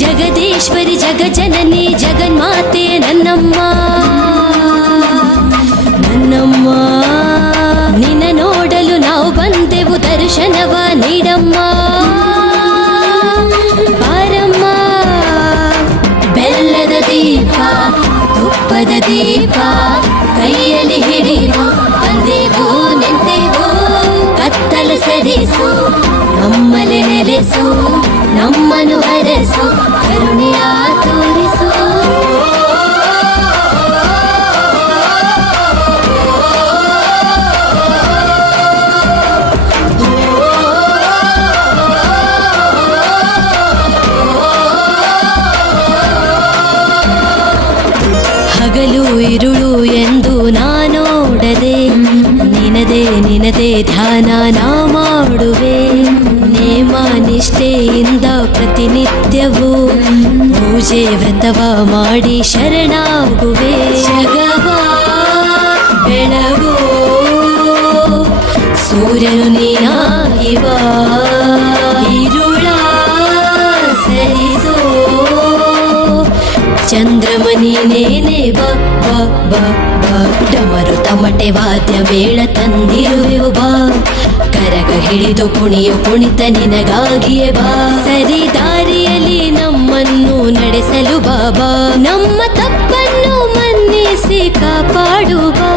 ಜಗದೀಶ್ವರಿ ಜಗಜನನಿ ಜಗನ್ಮಾತೆ ನನ್ನಮ್ಮ ನನ್ನಮ್ಮ ನಿನ್ನ ನೋಡಲು ನಾವು ಬಂದೆವು ದರ್ಶನವ ನೀಡಮ್ಮ ಬಾರಮ್ಮ ಬೆಲ್ಲದ ದೀಪ ತುಪ್ಪದ ದೀಪ ಕೈಯಲ್ಲಿ ಹಿಡಿದು ಬಂದೆವು ನಿಂತೆವು ಕತ್ತಲ ಸರಿಸು ನಮ್ಮಲೆ ನೆಲೆಸು ನಮ್ಮನು ಹರಸು ಕರುಣೆಯ ತೋರಿಸು ಹಗಲು ಇರುಳು ಎಂದು ನಾನೋಡದೆ ನಿನದೇ ಧ್ಯಾನ ನಾ ಮಾಡುವೆ ನೇಮ ನಿಷ್ಠೆಯಿಂದ ಪ್ರತಿನಿತ್ಯವೂ ಪೂಜೆ ವ್ರತವ ಮಾಡಿ ಶರಣಾಗುವೆ ಜಗವ ಬೆಳಗು ಸೂರ್ಯನು ನೀನಾಗಿವ ಇರುಳ ಸರಿಸೋ ಚಂದ್ರಮನಿ ನೇನೆ ಬಾ ಡಮರು ತಮಟೆ ವಾದ್ಯ ಮೇಳ ತಂದಿರುವೆವು ಬಾ ಕರಗ ಹಿಡಿದು ಕುಣಿಯು ಕುಣಿತ ನಿನಗಾಗಿಯೇ ಬಾ ಸರಿ ದಾರಿಯಲ್ಲಿ ನಮ್ಮನ್ನು ನಡೆಸಲು ಬಾಬಾ ನಮ್ಮ ತಪ್ಪನ್ನು ಮನ್ನಿಸಿ ಕಾಪಾಡು ಬಾ